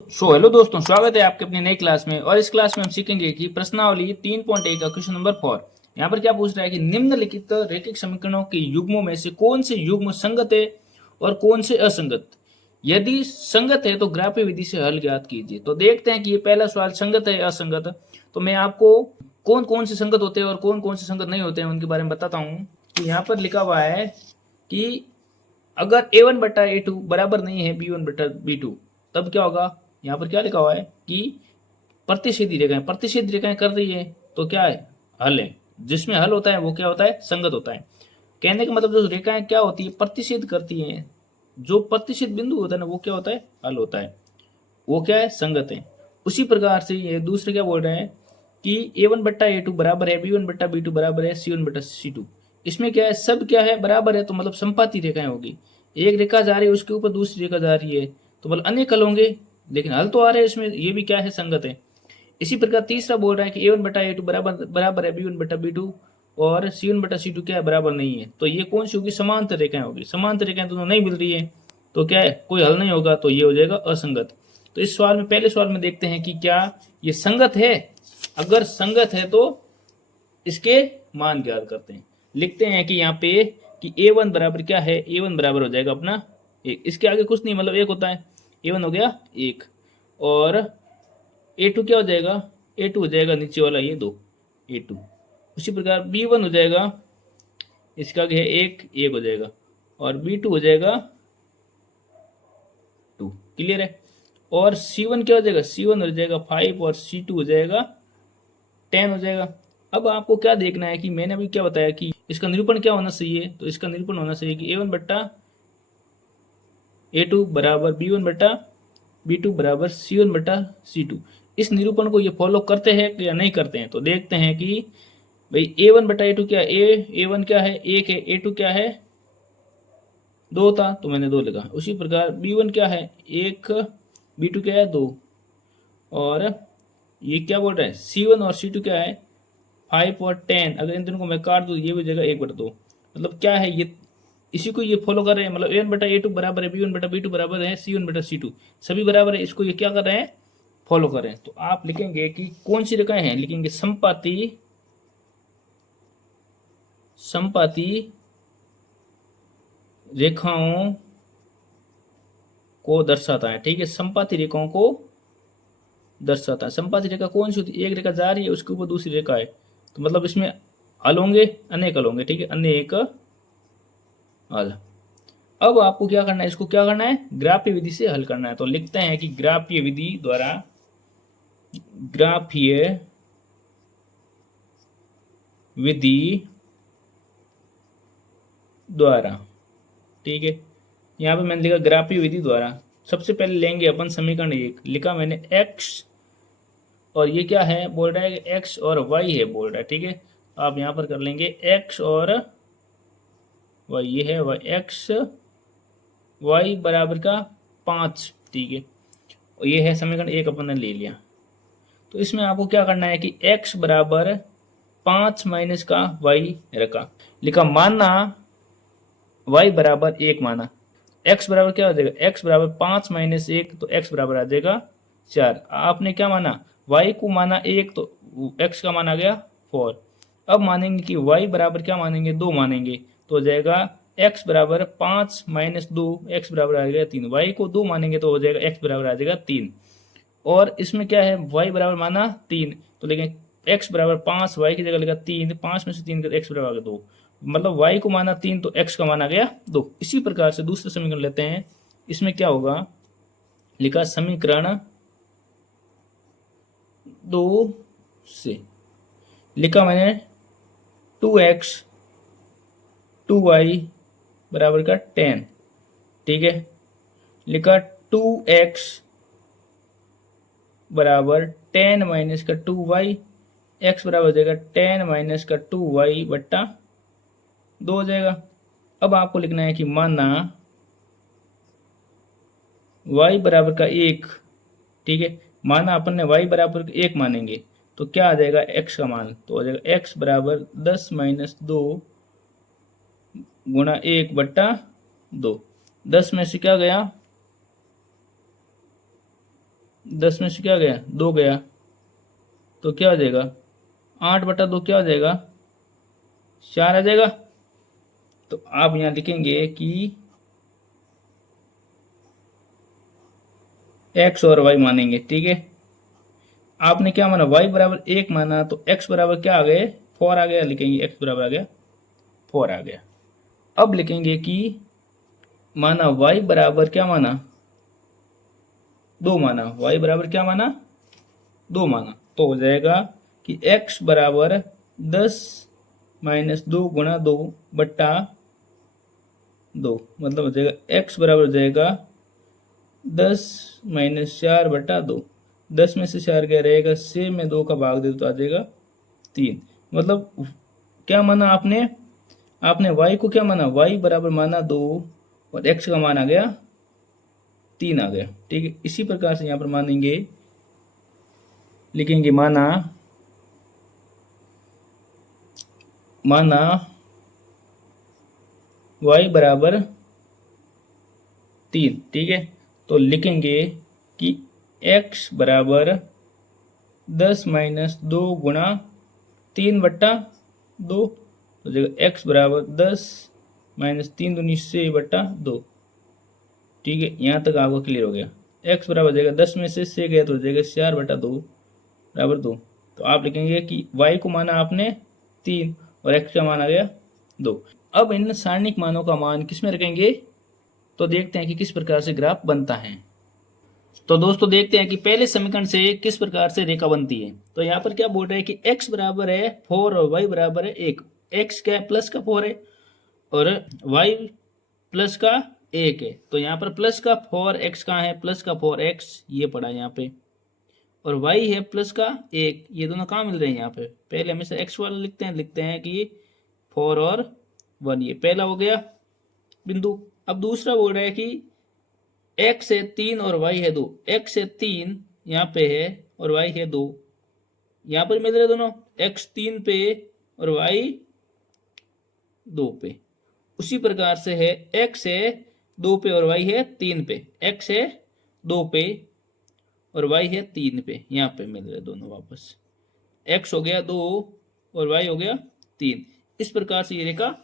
Hello दोस्तों, स्वागत है आपके अपनी नई क्लास में। और इस क्लास में हम सीखेंगे कि प्रश्नावली 3.1 का क्वेश्चन नंबर 4। यहाँ पर क्या पूछ रहा है कि निम्नलिखित रैखिक समीकरणों के युग्मों में से कौन से युग्म संगत है और कौन से असंगत। यदि संगत है तो ग्राफीय विधि से हल ज्ञात कीजिए। तो देखते हैं कि ये पहला सवाल संगत है असंगत। तो मैं आपको कौन कौन से संगत होते हैं और कौन कौन से संगत नहीं होते हैं उनके बारे में बताता हूँ। तो यहाँ पर लिखा हुआ है कि अगर a1/a2 बराबर नहीं है b1/b2 तब क्या होगा। यहाँ पर क्या लिखा हुआ है कि प्रतिच्छेदी रेखाएं कर रही है तो क्या है, हल है। जिसमें हल होता है वो क्या होता है, संगत होता है। कहने का मतलब जो रेखाएं क्या होती है, प्रतिच्छेद करती हैं। जो प्रतिच्छेद बिंदु होता है ना, वो क्या होता है, हल होता है। वो क्या है, संगत है। उसी प्रकार से ये दूसरे क्या बोल रहे हैं कि a1/a2 बराबर है b1/b2 बराबर है c1/c2। इसमें क्या है, सब क्या है, बराबर है। तो मतलब संपाती रेखाएं होगी। एक रेखा जा रही है, उसके ऊपर दूसरी रेखा जा रही है, तो मतलब अनेक हल होंगे, लेकिन हल तो आ रहे हैं इसमें। ये भी क्या है, संगत है। इसी प्रकार तीसरा बोल रहा है कि a1/a2 बराबर बराबर है b1/b2 और c1/c2 क्या है, बराबर नहीं है। तो ये कौन सी होगी, समांतर रेखाएं होगी। समांतर रेखाएं दोनों नहीं मिल रही है तो क्या है, कोई हल नहीं होगा। तो ये हो जाएगा असंगत। तो इस सवाल में, पहले सवाल में देखते हैं कि क्या ये संगत है। अगर संगत है तो इसके मान ज्ञात करते हैं। लिखते हैं कि यहाँ पे कि a1 बराबर क्या है, a1 बराबर हो जाएगा अपना एक। इसके आगे कुछ नहीं, मतलब एक होता है। a1 हो गया एक, और a2 क्या हो जाएगा, a2 हो जाएगा नीचे वाला ये दो, a2। उसी प्रकार b1 हो जाएगा, इसका आगे है एक, एक हो जाएगा, और b2 हो जाएगा 2। क्लियर है। और c1 क्या हो जाएगा, c1 हो जाएगा 5 और c2 हो जाएगा 10 हो जाएगा। अब आपको क्या देखना है कि मैंने अभी क्या बताया कि इसका निरूपण क्या होना चाहिए। तो इसका निरूपण होना चाहिए कि a1/a2 बराबर b1/b2 बराबर c1/c2। इस निरूपण को ये फॉलो करते हैं या नहीं करते हैं। तो देखते हैं कि भाई a1/a2 क्या है, a1 क्या है, एक है, a2 क्या है, दो था तो मैंने दो लिखा। उसी प्रकार b1 क्या है, एक, b2 क्या है, दो, और ये क्या बोल रहा है, c1 और c2 क्या है, 5 और 10। अगर इन दोनों को मैं काट दूँ, ये भी हो जाएगा 1/2। मतलब क्या है ये, इसी को ये फॉलो कर रहे हैं। मतलब a1/a2 बराबर है b1/b2 बराबर है c1/c2, सभी बराबर है। इसको ये क्या कर रहे हैं, फॉलो कर रहे हैं। तो आप लिखेंगे कि कौन सी रेखाएं हैं, लिखेंगे संपाती, संपाती रेखाओं को दर्शाता है। ठीक है, संपाती रेखाओं को दर्शाता है। संपाती रेखा कौन सी होती है, एक रेखा जा रही है, उसके ऊपर दूसरी रेखा है, तो मतलब इसमें हल होंगे, अनेक हल होंगे। ठीक है, अनेक हल। अब आपको क्या करना है, इसको क्या करना है, ग्राफीय विधि से हल करना है। तो लिखते हैं कि ग्राफीय विधि द्वारा, ग्राफीय विधि द्वारा, ठीक है। यहाँ पे मैंने लिखा ग्राफीय विधि द्वारा। सबसे पहले लेंगे अपन समीकरण एक, लिखा मैंने x, और ये क्या है, बोल रहा है कि x और y है, बोल रहा है। ठीक है, आप यहाँ पर कर लेंगे x और y, ये है y, x y बराबर का 5। ठीक है, और ये है समीकरण एक, अपन ने ले लिया। तो इसमें आपको क्या करना है कि x बराबर 5 माइनस का y रखा, लिखा माना y बराबर 1 माना। x बराबर क्या हो जाएगा, x बराबर 5 माइनस 1, तो x बराबर आ जाएगा 4। आपने क्या माना, y को माना 1, तो x का मान आ गया 4। अब मानेंगे कि y बराबर क्या मानेंगे, 2 मानेंगे, तो हो जाएगा x बराबर 5 माइनस 2, x बराबर आ जाएगा 3। y को 2 मानेंगे तो हो जाएगा x बराबर आ जाएगा 3। और इसमें क्या है, y बराबर माना 3, तो लेकिन x बराबर 5, y की जगह लिखा 3, 5 में से 3 का x बराबर आ गया 2। मतलब y को माना 3 तो x का मान आ गया 2। इसी प्रकार से दूसरा समीकरण लेते हैं। इसमें क्या होगा, लिखा समीकरण 2 से, लिखा मैंने 2x 2y बराबर का 10। ठीक है, लिखा 2x बराबर 10 माइनस का 2y, x बराबर हो जाएगा 10 माइनस का 2y बट्टा 2 हो जाएगा। अब आपको लिखना है कि माना y बराबर का 1। ठीक है, माना अपन ने y बराबर 1 मानेंगे तो क्या आ जाएगा, x का मान, तो हो जाएगा x बराबर 10 माइनस 2 गुणा 1 बट्टा 2। 10 में से क्या गया, 10 में से क्या गया, 2 गया, तो क्या हो जाएगा 8/2 क्या हो जाएगा 4 आ जाएगा। तो आप यहाँ लिखेंगे कि x और y मानेंगे, ठीक है। आपने क्या माना, y बराबर 1 माना, तो x बराबर क्या आ गए 4 आ गया, लिखेंगे x बराबर आ गया 4 आ गया। अब लिखेंगे कि माना y बराबर क्या माना 2 माना, y बराबर क्या माना 2 माना, तो हो जाएगा कि x बराबर 10 माइनस 2 गुणा 2 बट्टा 2, मतलब हो जाएगा x बराबर हो जाएगा 10 माइनस 4/2। 10 में से 4 क्या रहेगा, 6 में 2 का भाग दे तो आ जाएगा 3। मतलब क्या माना आपने, आपने y को क्या माना, y बराबर माना 2 और x का मान आ गया 3 आ गया, ठीक है। इसी प्रकार से यहाँ पर मानेंगे, लिखेंगे माना y बराबर 3, ठीक है। तो लिखेंगे कि x बराबर 10 माइनस 2 गुणा 3/2, तो जगह x बराबर 10 माइनस 3 दूनी 6/2, ठीक है। यहाँ तक आपको क्लियर हो गया। x बराबर जाएगा 10 में से 6 गया तो हो जाएगा 4/2 बराबर 2। तो आप लिखेंगे कि y को माना आपने 3 और x का मान आ गया 2। अब इन सारणिक मानों का मान किस में रखेंगे, तो देखते हैं कि किस प्रकार से ग्राफ बनता है। तो दोस्तों देखते हैं कि पहले समीकरण से किस प्रकार से रेखा बनती है। तो यहाँ पर क्या बोल रहे हैं कि x बराबर है 4 और y बराबर है 1। x क्या है, प्लस का 4 है और y प्लस का 1 है। तो यहाँ पर प्लस का 4x कहाँ है, प्लस का 4x ये पड़ा यहाँ पे, और y है प्लस का 1, ये दोनों कहाँ मिल रहे हैं यहाँ पे। पहले हमेशा x वाला लिखते हैं कि 4 और 1, ये पहला हो गया बिंदु। अब दूसरा बोल रहा है कि x है 3 और y है 2। x है 3 यहाँ पे है और y है 2, यहाँ पर मिल रहे दोनों, x 3 पे और y 2 पे। उसी प्रकार से है x है 2 पे और y है 3 पे, x है 2 पे और y है 3 पे, यहाँ पे मिल रहे दोनों वापस। x हो गया 2 और y हो गया 3। इस प्रकार से ये रेखा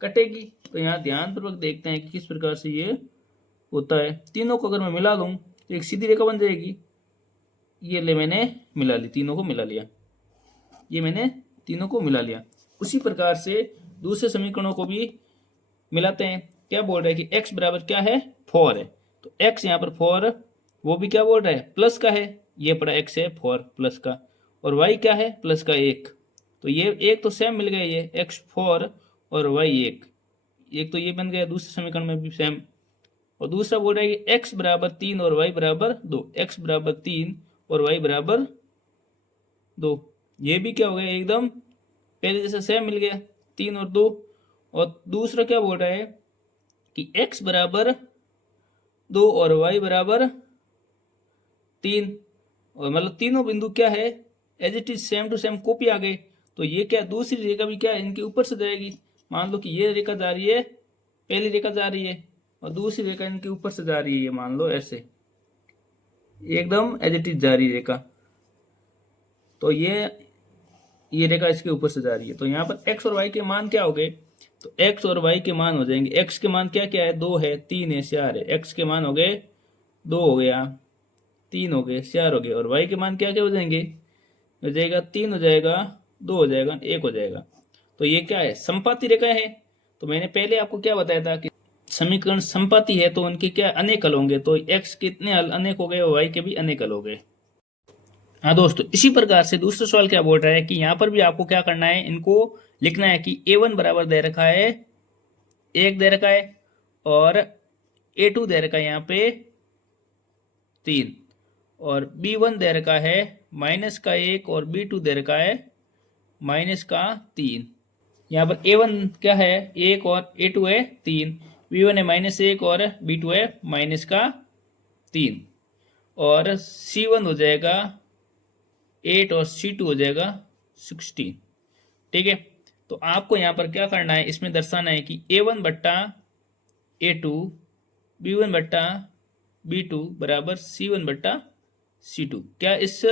कटेगी। तो यहाँ ध्यानपूर्वक देखते हैं कि किस प्रकार से ये होता है। तीनों को अगर मैं मिला दूं तो एक सीधी रेखा बन जाएगी। ये ले मैंने मिला ली, तीनों को मिला लिया, ये मैंने तीनों को मिला लिया। उसी प्रकार से दूसरे समीकरणों को भी मिलाते हैं। क्या बोल रहा है कि x बराबर क्या है 4 है, तो x यहाँ पर 4, वो भी क्या बोल रहा है प्लस का है, ये पड़ा x है 4 प्लस का, और y क्या है प्लस का 1। तो ये एक तो सेम मिल गया, ये x 4 और y 1, एक तो ये बन गया दूसरे समीकरण में भी सेम। और दूसरा बोल रहा है कि x बराबर 3 और y बराबर 2, x बराबर 3 और y बराबर 2, ये भी क्या हो गया एकदम पहले जैसा सेम मिल गया 3 और 2। और दूसरा क्या बोल रहा है कि x बराबर 2 और y बराबर 3, और मतलब तीनों बिंदु क्या है as it is same to same copy आ गए। तो ये क्या दूसरी रेखा भी क्या है इनके ऊपर से जाएगी। मान लो कि ये रेखा जा रही है, पहली रेखा जा रही है और दूसरी रेखा इनके ऊपर से जा रही है, ये मान लो ऐसे एकदम एज इट इज जा रही है रेखा। तो ये रेखा इसके ऊपर से जा रही है। तो यहाँ पर x और y के मान क्या हो गए, तो x और y के मान हो जाएंगे, x के मान क्या क्या है 2 है 3 है 4 है, x के मान हो गए 2 हो गया 3 हो गए 4 हो गए, और y के मान क्या क्या हो जाएंगे, हो जाएगा 3 हो जाएगा 2 हो जाएगा 1 हो जाएगा। तो ये क्या है समपाती रेखाएं है। तो मैंने पहले आपको क्या बताया था कि समीकरण समपाती है तो उनके क्या अनेक हल होंगे। तो x कितने हल अनेक हो गए और y के भी अनेक हल हो गए। हाँ दोस्तों, इसी प्रकार से दूसरा सवाल क्या बोल रहा है कि यहाँ पर भी आपको क्या करना है, इनको लिखना है कि a1 बराबर दे रखा है 1 दे रखा है और a2 दे रखा है यहाँ पे 3, और b1 दे रखा है -1 और b2 दे रखा है -3। यहाँ पर a1 क्या है 1 और a2 है 3, b1 है -1 और b2 है -3, और c1 हो जाएगा 8 और C2 हो जाएगा 16, ठीक है। तो आपको यहाँ पर क्या करना है, इसमें दर्शाना है कि A1 बट्टा A2 B1 बट्टा B2 बराबर C1 बट्टा C2। क्या इस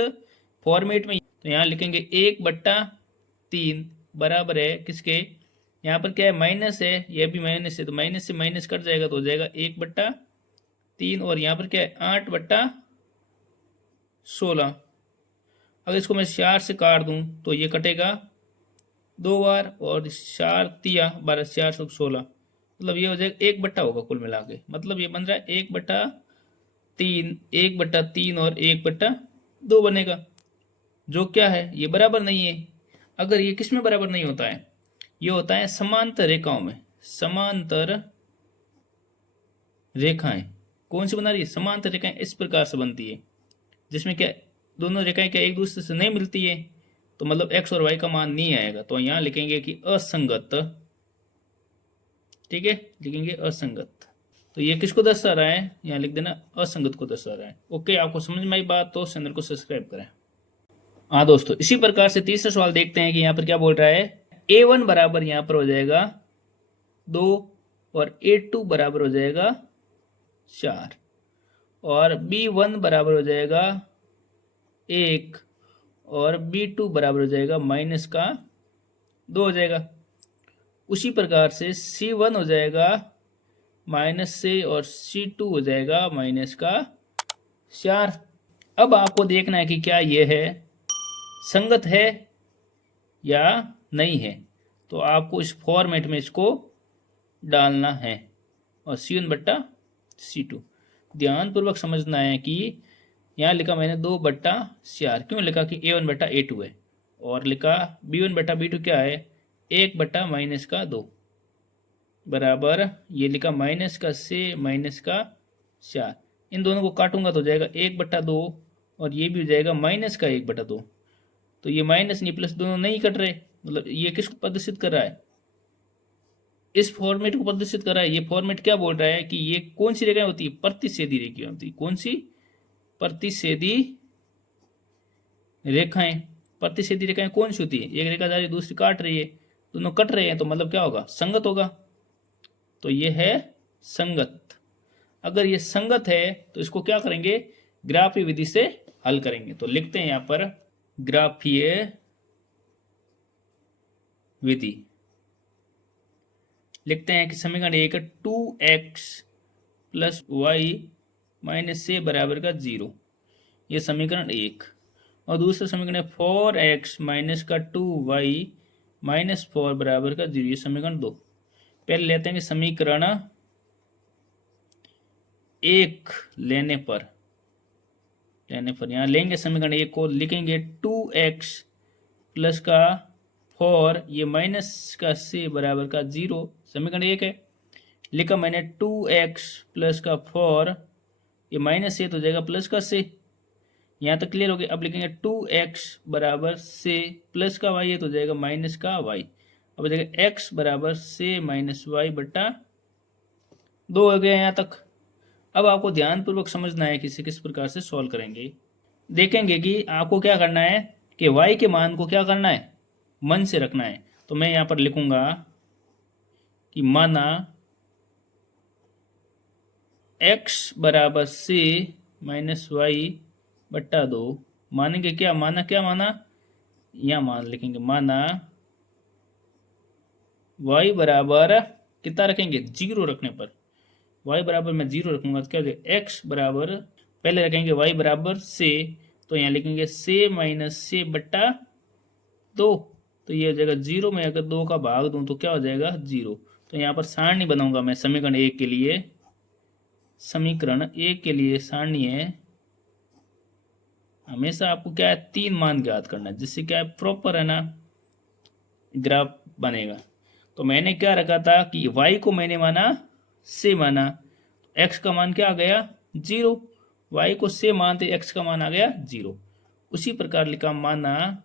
फॉर्मेट में, तो यहाँ लिखेंगे 1/3 बराबर है किसके, यहाँ पर क्या है माइनस है, यह भी माइनस है, तो माइनस से माइनस कट जाएगा तो हो जाएगा 1/3, और यहाँ पर क्या है 8/16। अगर इसको मैं 4 से काट दूं तो ये कटेगा 2 बार, और 4 तिया 12, 416, मतलब ये हो जाएगा 1/, होगा कुल मिला के, मतलब ये बन रहा है 1/3, 1/3 और 1/2 बनेगा, जो क्या है ये बराबर नहीं है। अगर ये किस में बराबर नहीं होता है, ये होता है समांतर रेखाओं में। समांतर रेखाएं कौन सी बना रही है, समांतर रेखाएं इस प्रकार से बनती है जिसमें क्या दोनों रेखाएं क्या एक दूसरे से नहीं मिलती है, तो मतलब x और y का मान नहीं आएगा, तो यहाँ लिखेंगे कि असंगत। ठीक है, लिखेंगे असंगत। तो ये किसको दर्शा रहा है, यहाँ लिख देना असंगत को दर्शा रहा है। ओके, आपको समझ में आई बात, तो चैनल को सब्सक्राइब करें। हाँ दोस्तों, इसी प्रकार से तीसरा सवाल देखते हैं कि यहाँ पर क्या बोल रहा है। A1 बराबर यहाँ पर हो जाएगा 2 और A2 बराबर हो जाएगा 4, और B1 बराबर हो जाएगा 1 और B2 बराबर हो जाएगा -2 हो जाएगा। उसी प्रकार से C1 हो जाएगा -6 और C2 हो जाएगा -4। अब आपको देखना है कि क्या ये है संगत है या नहीं है, तो आपको इस फॉर्मेट में इसको डालना है, और C1/C2 ध्यानपूर्वक समझना है कि यहाँ लिखा मैंने 2/4, क्यों लिखा कि A1/A2 है, और लिखा B1/B2 क्या है 1/-2 बराबर, ये लिखा -4। इन दोनों को काटूंगा तो हो जाएगा 1/2, और ये भी हो जाएगा -1/2। तो ये माइनस नहीं प्लस दोनों नहीं कट रहे, मतलब ये किसको प्रदर्शित कर रहा है, इस फॉर्मेट को प्रदर्शित कर रहा है। ये फॉर्मेट क्या बोल रहा है कि ये कौन सी रेखाएं होती है, प्रतिच्छेदी रेखाएं होती है। कौन सी, प्रतिच्छेदी रेखाएं। प्रतिच्छेदी रेखाएं कौन सी होती है, एक रेखा जा रही है दूसरी काट रही है, दोनों कट रहे हैं, तो मतलब क्या होगा संगत होगा, तो ये है संगत। अगर ये संगत है तो इसको क्या करेंगे, ग्राफीय विधि से हल करेंगे। तो लिखते हैं यहाँ पर ग्राफीय विधि, लिखते हैं कि समीकरण 1 2x + y - c बराबर का 0, ये समीकरण 1। और दूसरा समीकरण 4x - 2y - 4 बराबर का 0, ये समीकरण 2। पहले लेते हैं कि समीकरण 1 लेने पर यहाँ लेंगे समीकरण 1 को, लिखेंगे 2x प्लस का 4 ये -c बराबर का 0, समीकरण 1 है। लिखा मैंने 2x प्लस का 4 ये -c तो हो जाएगा प्लस का c, यहाँ तक क्लियर हो गया। अब लिखेंगे 2x बराबर c प्लस का y, ये तो हो जाएगा माइनस का y। अब हो जाएगा x बराबर c - y/2 हो गया यहाँ तक। अब आपको ध्यानपूर्वक समझना है कि इसे किस प्रकार से सॉल्व करेंगे। देखेंगे कि आपको क्या करना है कि y के मान को क्या करना है, मन से रखना है। तो मैं यहाँ पर लिखूंगा कि माना x बराबर c - y/2, मानेंगे क्या माना, यहाँ मान लिखेंगे माना y बराबर कितना रखेंगे 0 रखने पर, y बराबर मैं 0 रखूंगा तो क्या हो जाएगा x बराबर, पहले रखेंगे y बराबर c, तो यहाँ लिखेंगे c - c/2, तो ये हो जाएगा 0 में अगर 2 का भाग दूं तो क्या हो जाएगा 0। तो यहाँ पर सारणी बनाऊंगा मैं समीकरण 1 के लिए। समीकरण 1 के लिए सारणी है, हमेशा आपको क्या है 3 मान ज्ञात करना है, जिससे क्या है प्रॉपर है ना ग्राफ बनेगा। तो मैंने क्या रखा था कि y को मैंने माना c माना, x का मान क्या आ गया 0, y को c मानते x का मान आ गया 0। उसी प्रकार लिखा माना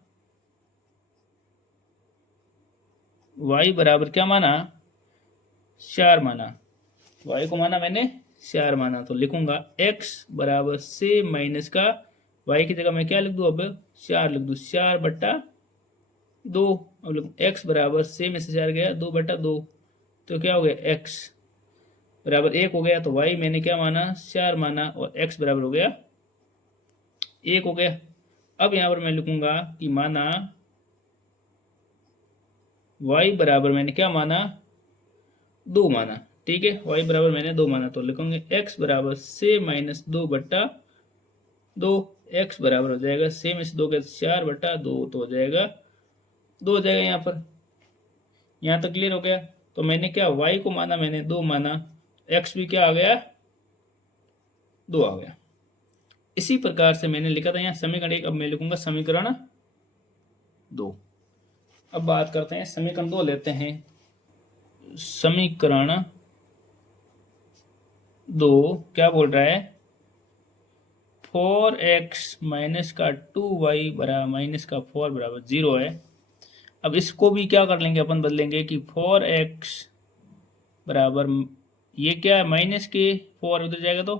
y बराबर क्या माना 4 माना, y को माना मैंने 4 माना, तो लिखूंगा x बराबर c माइनस का y की जगह मैं क्या लिख दूं अब 4 लिख दूं, 4/2। अब लिखूं x बराबर c में से 4 गया 2/2, तो क्या हो गया x बराबर 1 हो गया। तो y मैंने क्या माना 4 माना, और x बराबर हो गया 1 हो गया। अब यहाँ पर मैं लिखूंगा कि माना y बराबर मैंने क्या माना, 2 माना। ठीक है, y बराबर मैंने 2 माना, तो लिखूंगे x बराबर से माइनस 2/2। x बराबर हो जाएगा से में से 2 के 4/2, तो हो जाएगा 2 हो जाएगा यहाँ पर। यहाँ तक क्लियर हो गया। तो मैंने क्या y को माना, मैंने 2 माना, x भी क्या आ गया, 2 आ गया। इसी प्रकार से मैंने लिखा था यहाँ समीकरण 1, अब मैं लिखूंगा समीकरण 2। अब बात करते हैं समीकरण 2 लेते हैं। समीकरण 2 क्या बोल रहा है, 4x माइनस का 2y बराबर माइनस का 4 बराबर 0 है। अब इसको भी क्या कर लेंगे, अपन बदलेंगे कि 4x बराबर, ये क्या है माइनस के 4 उधर जाएगा तो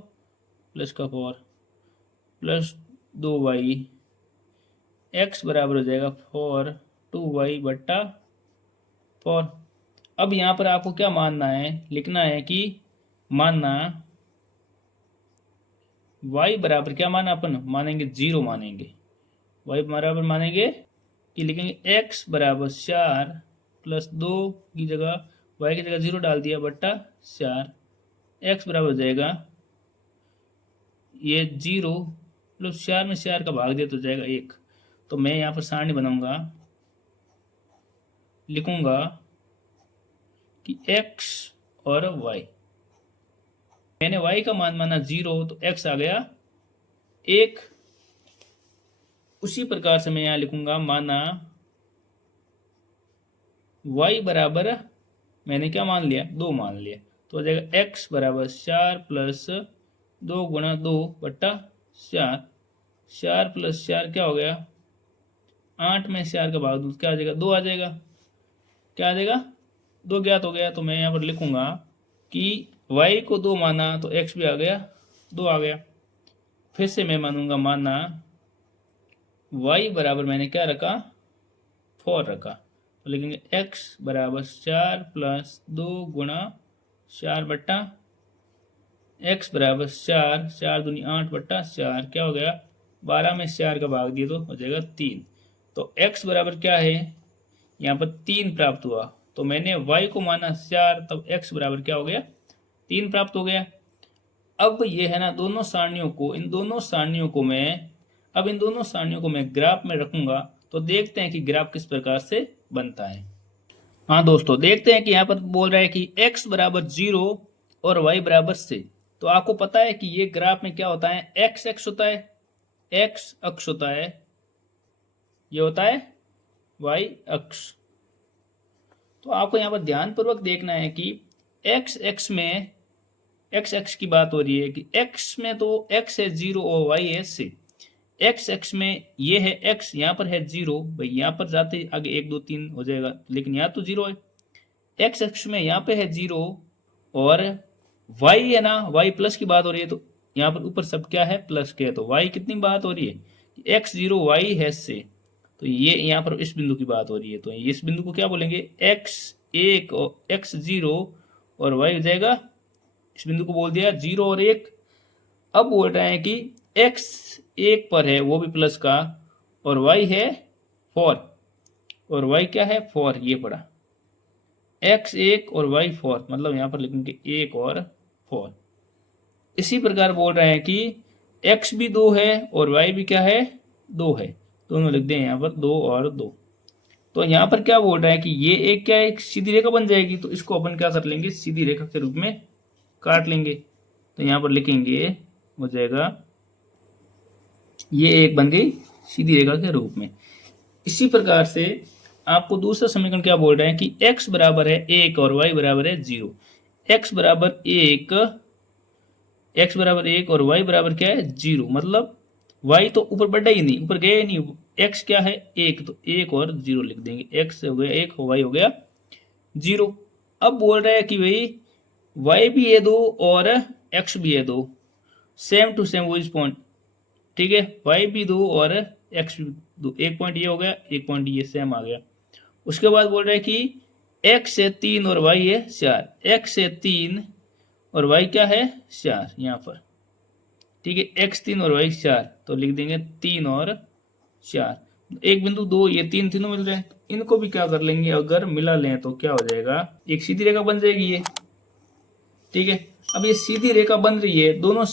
प्लस का 4 प्लस 2y, x बराबर हो जाएगा 4 2y/4। अब यहाँ पर आपको क्या मानना है, लिखना है कि मानना y बराबर क्या माना, अपन मानेंगे 0 मानेंगे। y बराबर मानेंगे कि लिखेंगे x बराबर 4 प्लस 2 की जगह y की जगह 0 डाल दिया बट्टा 4, x बराबर हो जाएगा ये 0 प्लस 4 में 4 का भाग दिया तो जाएगा 1। तो मैं यहाँ पर सारणी बनाऊंगा, लिखूंगा कि x और y, मैंने y का मान माना 0 तो x आ गया 1। उसी प्रकार से मैं यहाँ लिखूंगा माना y बराबर मैंने क्या मान लिया, 2 मान लिया, तो हो जाएगा x बराबर 4 प्लस 2 गुणा 2/4, 4 प्लस 4 क्या हो गया, 8 में 4 का भाग दो क्या आ जाएगा, 2 आ जाएगा। क्या आ जाएगा, 2 ज्ञात हो गया। तो मैं यहाँ पर लिखूंगा कि y को 2 माना तो x भी आ गया 2 आ गया। फिर से मैं मानूंगा माना y बराबर मैंने क्या रखा, 4 रखा, तो लिखेंगे x बराबर 4 प्लस 2 गुणा 4 x बराबर 4, 4 दूनी 8/4 क्या हो गया, 12 में 4 का भाग दिया तो हो जाएगा 3। तो x बराबर क्या है, यहाँ पर 3 प्राप्त हुआ। तो मैंने y को माना 4, तब x बराबर क्या हो गया, 3 प्राप्त हो गया। अब ये है ना दोनों सारणियों को, इन दोनों सारणियों को मैं ग्राफ में रखूंगा, तो देखते हैं कि ग्राफ किस प्रकार से बनता है। हाँ दोस्तों, देखते हैं कि यहाँ पर बोल रहा है कि x बराबर 0 और y बराबर से। तो आपको पता है कि ये ग्राफ में क्या होता है, x अक्ष होता है, x अक्ष होता है, ये होता है y अक्ष। तो आपको यहाँ पर ध्यानपूर्वक देखना है कि x अक्ष की बात हो रही है कि x में तो x है 0 और y है से। x अक्ष में ये है x, यहाँ पर है 0, भाई यहाँ पर जाते आगे 1 2 3 हो जाएगा, लेकिन यहाँ तो 0 है। x अक्ष में यहाँ पे है 0 और y है ना, y प्लस की बात हो रही है, तो यहाँ पर ऊपर सब क्या है, प्लस के है, तो y कितनी बात हो रही है, x0 y है से। तो ये यहाँ पर इस बिंदु की बात हो रही है, तो इस बिंदु को क्या बोलेंगे, x1 और x0 और y हो जाएगा, इस बिंदु को बोल दिया 0 और 1। अब बोल रहे हैं कि x1 पर है वो भी प्लस का, और y है 4, और y क्या है 4, ये पड़ा x1 और y4, मतलब यहाँ पर लिखेंगे 1 और 4। इसी प्रकार बोल रहे हैं कि x भी 2 है और y भी क्या है, 2 है, दोनों लिख दें यहाँ पर 2 और 2। तो यहाँ पर क्या बोल रहा है कि ये एक क्या है, एक सीधी रेखा बन जाएगी, तो इसको अपन क्या कर लेंगे, सीधी रेखा के रूप में काट लेंगे। तो यहाँ पर लिखेंगे हो जाएगा ये एक बन गई सीधी रेखा के रूप में। इसी प्रकार से आपको दूसरा समीकरण क्या बोल रहे हैं कि x बराबर है 1 और y बराबर है 0। x बराबर 1 और y बराबर क्या है 0, मतलब y तो ऊपर बढ़ा ही नहीं, ऊपर गया ही नहीं, x क्या है 1, तो 1 और 0 लिख देंगे, x हो गया 1, y हो गया 0। अब बोल रहा है कि भाई y भी है 2 और x भी है 2, सेम टू सेम वो पॉइंट, ठीक है, y भी 2 और x भी 2, एक पॉइंट ये हो गया, एक पॉइंट ये सेम आ गया। उसके बाद बोल रहा है कि x है 3 और y है 4, x है 3 और y क्या है 4 यहाँ पर। ठीक है, x 3 और y 4, तो लिख देंगे 3 और 4। एक बिंदु 2, ये 3 तीनों मिल रहे हैं, इनको भी क्या कर लेंगे, अगर मिला लें तो क्या हो जाएगा, एक सीधी रेखा बन जाएगी ये। ठीक है, अब ये सीधी रेखा बन रही है, दोनों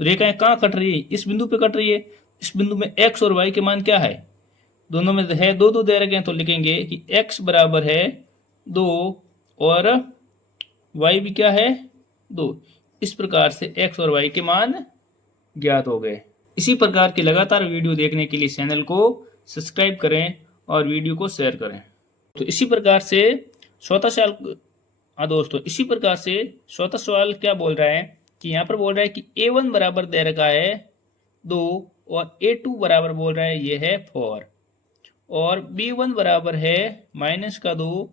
रेखाएं कहाँ कट रही है, इस बिंदु पे कट रही है। इस बिंदु में x और y के मान क्या है, दोनों में है दो दो दे रखे हैं, तो लिखेंगे कि x बराबर है 2 और y भी क्या है 2। इस प्रकार से x और y के मान ज्ञात हो गए। इसी प्रकार की लगातार वीडियो देखने के लिए चैनल को सब्सक्राइब करें और वीडियो को शेयर करें। तो इसी प्रकार से चौथा सवाल, हाँ दोस्तों, इसी प्रकार से चौथा सवाल क्या बोल रहा है कि यहाँ पर बोल रहा है कि a1 बराबर दे रखा है 2 और a2 बराबर बोल रहा है ये है 4, और b1 बराबर है -2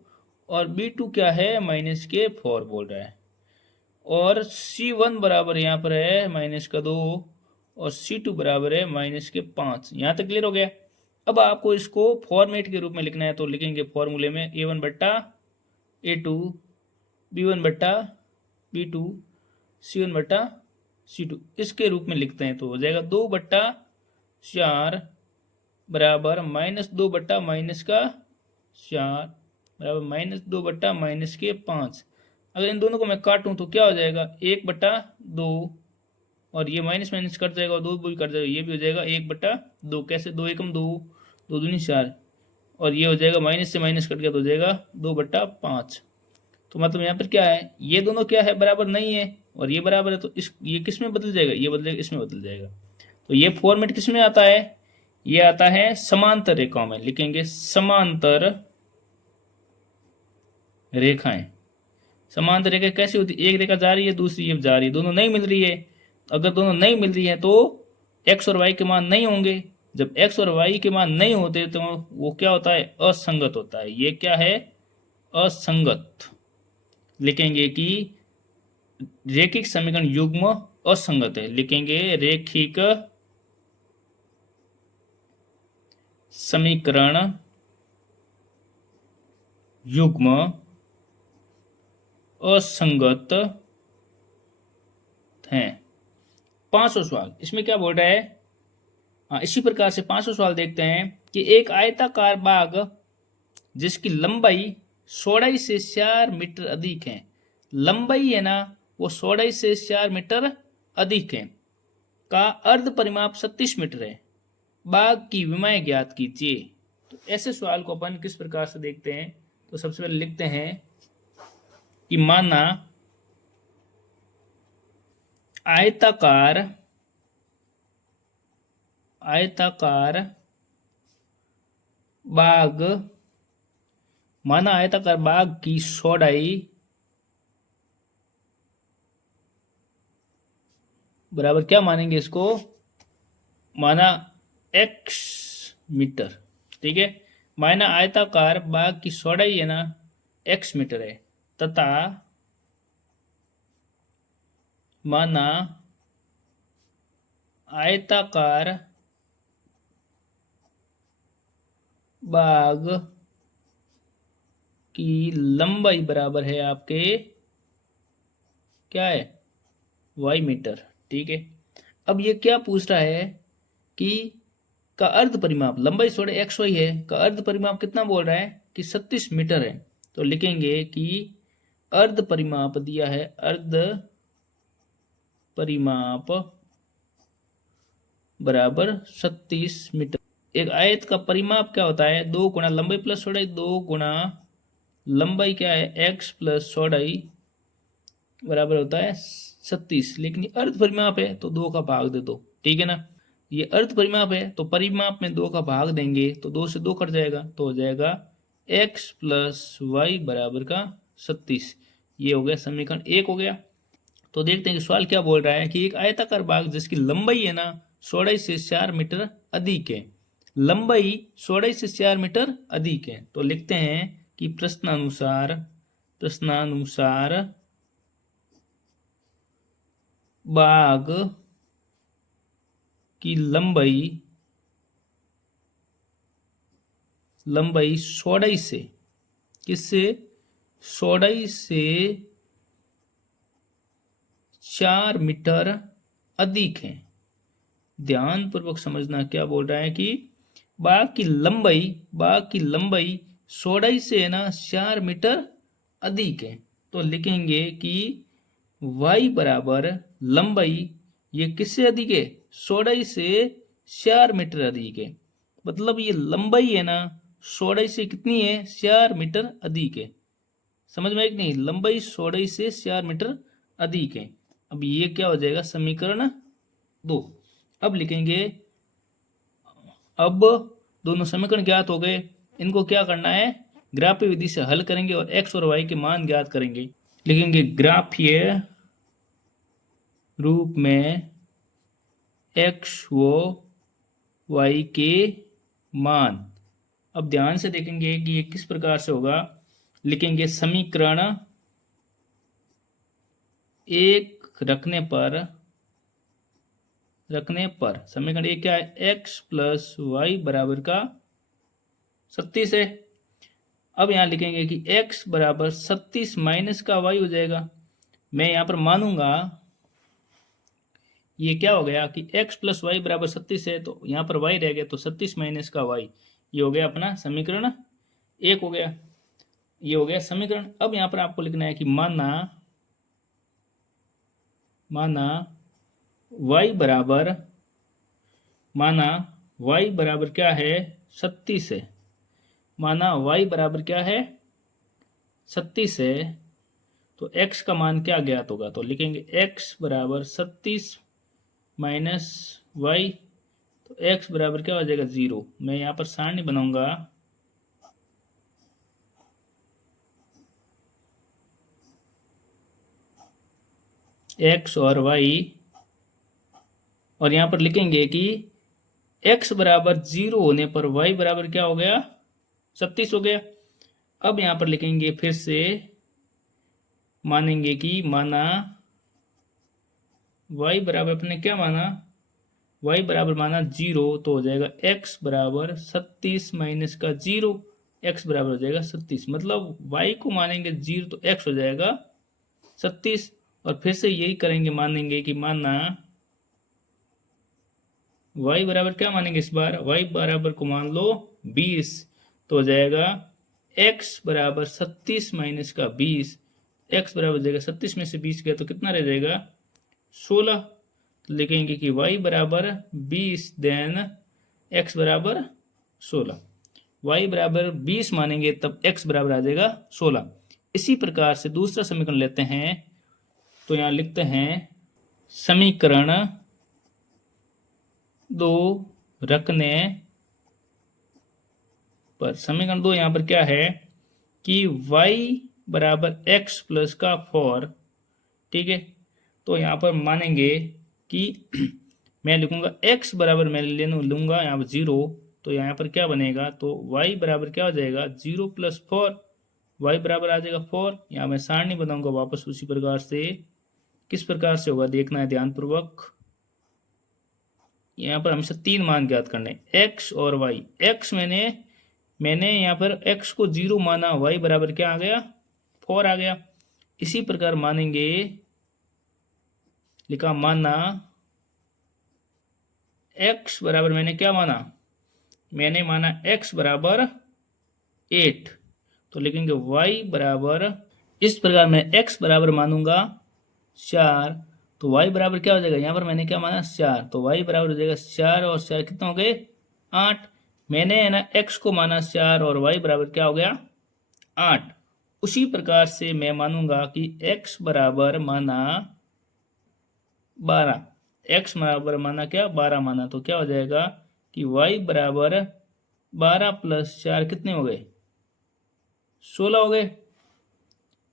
और b2 क्या है -4 बोल रहा है, और c1 बराबर यहाँ पर है -2 और c2 बराबर है -5। यहाँ तक क्लियर हो गया। अब आपको इसको फॉर्मेट के रूप में लिखना है, तो लिखेंगे फॉर्मूले में a1 बट्टा a2, b1 बट्टा b2, c1 बट्टा c2, इसके रूप में लिखते हैं, तो हो जाएगा 2 बट्टा 4 बराबर -2 बट्टा -4 बराबर -2 बट्टा -5। अगर इन दोनों को मैं काटूं तो क्या हो जाएगा, 1 बट्टा 2, और ये माइनस माइनस कट जाएगा और 2 भी कट जाएगा, ये भी हो जाएगा 1 बट्टा 2। कैसे, 2 एकम 2, 2 दूनी 4, और ये हो जाएगा माइनस से माइनस कट गया तो हो जाएगा 2 बट्टा 5। तो मतलब यहाँ पर क्या है, ये दोनों क्या है, बराबर नहीं है, और ये बराबर है, तो इस ये किस में बदल जाएगा, ये बदलेगा, इसमें बदल जाएगा। तो ये फॉर्मेट किस में आता है, ये आता है समांतर रेखाओं में। लिखेंगे समांतर रेखाएं। समांतर रेखा कैसी होती है, एक रेखा जा रही है, दूसरी ये जा रही है, दोनों नहीं मिल रही है। अगर दोनों नहीं मिल रही है तो x और y के मान नहीं होंगे। जब x और y के मान नहीं होते तो वो क्या होता है, असंगत होता है। ये क्या है, असंगत। लिखेंगे कि रेखिक समीकरण युग्म असंगत है। लिखेंगे रेखिक समीकरण युग्म असंगत हैं। पांचवा सवाल, इसमें क्या बोल रहा है, हाँ इसी प्रकार से पांचवा सवाल देखते हैं कि एक आयताकार बाग जिसकी लंबाई चौड़ाई से 4 मीटर अधिक है, लंबाई है ना वो चौड़ाई से 4 मीटर अधिक है, का अर्ध परिमाप 36 मीटर है, बाग की विमाएं ज्ञात कीजिए। तो ऐसे सवाल को अपन किस प्रकार से देखते हैं, तो सबसे पहले लिखते हैं कि माना आयताकार बाग, माना आयताकार बाग की चौड़ाई बराबर क्या मानेंगे इसको, माना x मीटर। ठीक है, माना आयताकार बाग की चौड़ाई है ना x मीटर है, तथा माना आयताकार बाग की लंबाई बराबर है आपके क्या है, y मीटर। ठीक है, अब ये क्या पूछ रहा है कि का अर्ध परिमाप, लंबाई चौड़ाई एक्स वाई है, का अर्ध परिमाप कितना बोल रहा है कि 36 मीटर है। तो लिखेंगे कि अर्ध परिमाप दिया है, अर्ध परिमाप बराबर 36 मीटर। एक आयत का परिमाप क्या होता है, 2 गुणा लंबाई प्लस चौड़ाई, 2 गुणा लंबाई क्या है x प्लस चौड़ाई बराबर होता है 36। लेकिन ये अर्ध परिमाप है तो 2 का भाग दे दो। ठीक है ना, ये अर्ध परिमाप है तो परिमाप में 2 का भाग देंगे तो 2 से 2 कट जाएगा, तो हो जाएगा x प्लस वाई बराबर का 36। ये हो गया समीकरण 1 हो गया। तो देखते हैं कि सवाल क्या बोल रहा है कि एक आयताकार बाग जिसकी लंबाई है ना चौड़ाई से 4 मीटर अधिक है, लंबाई चौड़ाई से 4 मीटर अधिक है। तो लिखते हैं कि प्रश्नानुसार बाग की लंबाई चौड़ाई से, किससे, चौड़ाई से 4 मीटर अधिक है। ध्यान पूर्वक समझना, क्या बोल रहा है कि बाघ की लंबाई चौड़ाई से है ना 4 मीटर अधिक है। तो लिखेंगे कि y बराबर लंबाई, ये किससे अधिक है? चौड़ाई से 4 मीटर अधिक है। मतलब ये लंबाई है ना चौड़ाई से कितनी है? 4 मीटर अधिक है। समझ में? एक नहीं, लंबाई चौड़ाई से 4 मीटर अधिक है। अब ये क्या हो जाएगा? समीकरण 2। अब लिखेंगे, अब दोनों समीकरण ज्ञात हो गए, इनको क्या करना है? ग्राफीय विधि से हल करेंगे और x और y के मान ज्ञात करेंगे। लिखेंगे ग्राफीय रूप में x व y के मान। अब ध्यान से देखेंगे कि ये किस प्रकार से होगा। लिखेंगे समीकरण 1 रखने पर समीकरण 1 क्या है? x प्लस वाई बराबर का 37 है। अब यहाँ लिखेंगे कि x बराबर 37 माइनस का y हो जाएगा। मैं यहाँ पर मानूंगा, ये क्या हो गया कि x प्लस वाई बराबर 37 है, तो यहाँ पर y रह गया, तो 37 माइनस का y, ये हो गया अपना समीकरण 1 हो गया। ये हो गया समीकरण। अब यहाँ पर आपको लिखना है कि माना y बराबर क्या है? 36 है। माना y बराबर क्या है? 36 है। तो x का मान क्या ज्ञात होगा? तो लिखेंगे x बराबर 36 माइनस वाई, तो x बराबर क्या हो जाएगा? 0। मैं यहाँ पर सारणी बनाऊंगा। x और y, और यहाँ पर लिखेंगे कि x बराबर 0 होने पर y बराबर क्या हो गया? 37 हो गया। अब यहाँ पर लिखेंगे, फिर से मानेंगे कि माना y बराबर, अपने क्या माना? y बराबर माना 0, तो हो जाएगा x बराबर 37 माइनस का 0, x बराबर हो जाएगा 37। मतलब y को मानेंगे 0 तो x हो जाएगा 37। और फिर से यही करेंगे, मानेंगे कि माना y बराबर क्या मानेंगे इस बार? y बराबर को मान लो 20, तो हो जाएगा x बराबर 37 माइनस का 20, x बराबर हो जाएगा 37 में से 20 गया तो कितना रह जाएगा? 16। तो लिखेंगे कि y बराबर 20 देन x बराबर 16। y बराबर 20 मानेंगे तब x बराबर आ जाएगा 16। इसी प्रकार से दूसरा समीकरण लेते हैं। तो यहाँ लिखते हैं समीकरण 2 रखने पर, समीकरण 2 यहाँ पर क्या है कि y बराबर x प्लस का 4, ठीक है। तो यहाँ पर मानेंगे कि मैं लिखूंगा x बराबर, मैं लूंगा यहाँ पर 0, तो यहाँ पर क्या बनेगा? तो y बराबर क्या हो जाएगा? 0 प्लस 4, y बराबर आ जाएगा 4। यहाँ मैं सारणी बनाऊंगा वापस उसी प्रकार से। किस प्रकार से होगा देखना है ध्यानपूर्वक। यहाँ पर हमेशा 3 मान ज्ञात करने, x और y। x मैंने यहाँ पर x को 0 माना, y बराबर क्या आ गया? 4 आ गया। इसी प्रकार मानेंगे, लिखा माना x बराबर, मैंने क्या माना? मैंने माना x बराबर 8, तो लिखेंगे y बराबर, इस प्रकार मैं x बराबर मानूंगा 4, तो y बराबर क्या हो जाएगा? यहाँ पर मैंने क्या माना? 4, तो y बराबर हो जाएगा 4 और 4 कितना हो गए? 8। मैंने है ना x को माना 4 और y बराबर क्या हो गया? 8। उसी प्रकार से मैं मानूंगा कि x बराबर माना 12, x बराबर माना क्या? 12 माना, तो क्या हो जाएगा कि y बराबर 12 प्लस 4 कितने हो गए? 16 हो गए।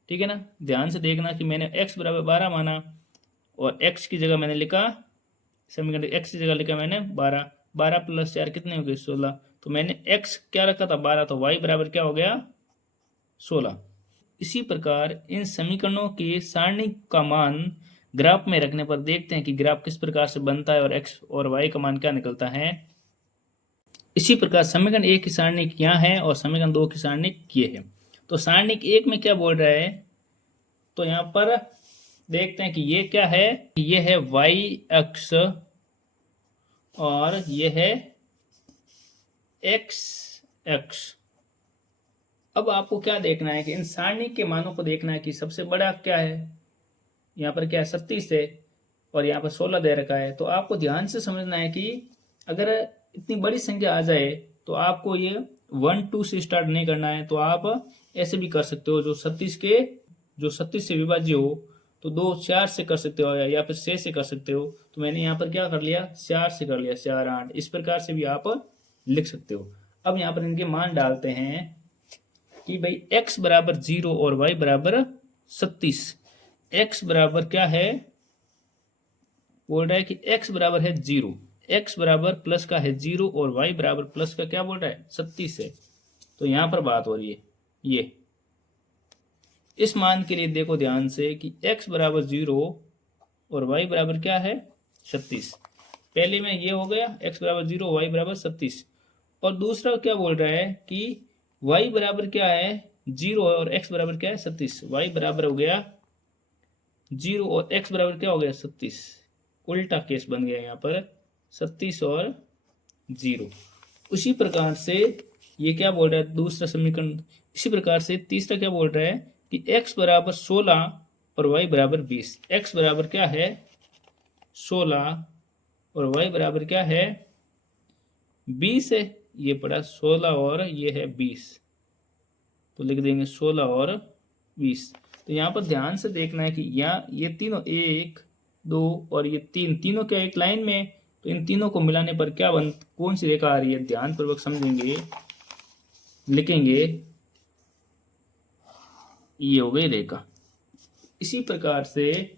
ठीक है ना? ध्यान से देखना कि मैंने x बराबर 12 माना और x की जगह मैंने लिखा, समीकरण x की जगह लिखा मैंने 12, 12 प्लस 4 कितने हो गए? 16। तो मैंने x क्या रखा था? 12, तो y बराबर क्या हो गया? 16। इसी प्रकार इन समीकरणों के सारणी का मान ग्राफ में रखने पर देखते हैं कि ग्राफ किस प्रकार से बनता है और x और y का मान क्या निकलता है। इसी प्रकार समीकरण 1 की सारणी क्या है और समीकरण 2 की सारणी ये है। तो सारणी 1 में क्या बोल रहा है? तो यहाँ पर देखते हैं कि ये क्या है। ये है y अक्ष और ये है एक्स एक्स। अब आपको क्या देखना है कि इन सारणी के मानों को देखना है कि सबसे बड़ा क्या है। यहाँ पर क्या है 37 है और यहाँ पर 16 दे रखा है। तो आपको ध्यान से समझना है कि अगर इतनी बड़ी संख्या आ जाए तो आपको ये 1 2 से स्टार्ट नहीं करना है। तो आप ऐसे भी कर सकते हो, जो 36 से विभाज्य हो तो 2 4 से कर सकते हो या फिर 6 से कर सकते हो। तो मैंने यहाँ पर क्या कर लिया 4 से कर लिया, 4 8। इस प्रकार से भी आप लिख सकते हो। अब यहाँ पर इनके मान डालते हैं कि भाई x बराबर 0 और y बराबर 37। x बराबर क्या है, बोल रहा है कि x बराबर है 0, x बराबर प्लस का है 0 और y बराबर प्लस का क्या बोल रहा है 37 है। तो यहां पर बात हो रही है ये इस मान के लिए देखो ध्यान से कि x बराबर 0 और y बराबर क्या है 36। पहले में ये हो गया x बराबर 0 y बराबर 37। और दूसरा क्या बोल रहा है कि y बराबर क्या है 0 और x बराबर क्या है 37। y बराबर हो गया 0 और x बराबर क्या हो गया 37। उल्टा केस बन गया यहाँ पर 37 और 0। उसी प्रकार से ये क्या बोल रहा है दूसरा समीकरण। इसी प्रकार से तीसरा क्या बोल रहा है कि x बराबर 16 और y बराबर 20। x बराबर क्या है 16 और y बराबर क्या है 20 है। ये पड़ा 16 और ये है 20, तो लिख देंगे 16 और 20। तो यहाँ पर ध्यान से देखना है कि यहाँ ये तीनों 1 2 और ये तीनों क्या एक लाइन में। तो इन तीनों को मिलाने पर क्या कौन सी रेखा आ रही है, ध्यान पूर्वक समझेंगे, लिखेंगे, ये हो गई रेखा। इसी प्रकार से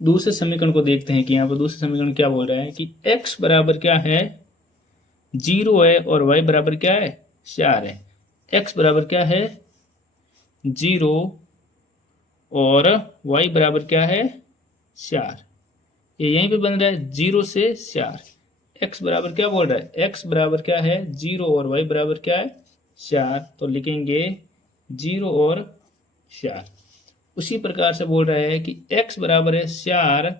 दूसरे समीकरण को देखते हैं कि यहाँ पर दूसरे समीकरण क्या बोल रहा है कि x बराबर क्या है 0 है और y बराबर क्या है 4 है। x बराबर क्या है 0 और y बराबर क्या है 4। ये यहीं पे बन रहा है 0 से 4। x बराबर क्या बोल रहा है x बराबर क्या है 0 और y बराबर क्या है 4। तो लिखेंगे 0 और 4। उसी प्रकार से बोल रहा है कि x बराबर है 4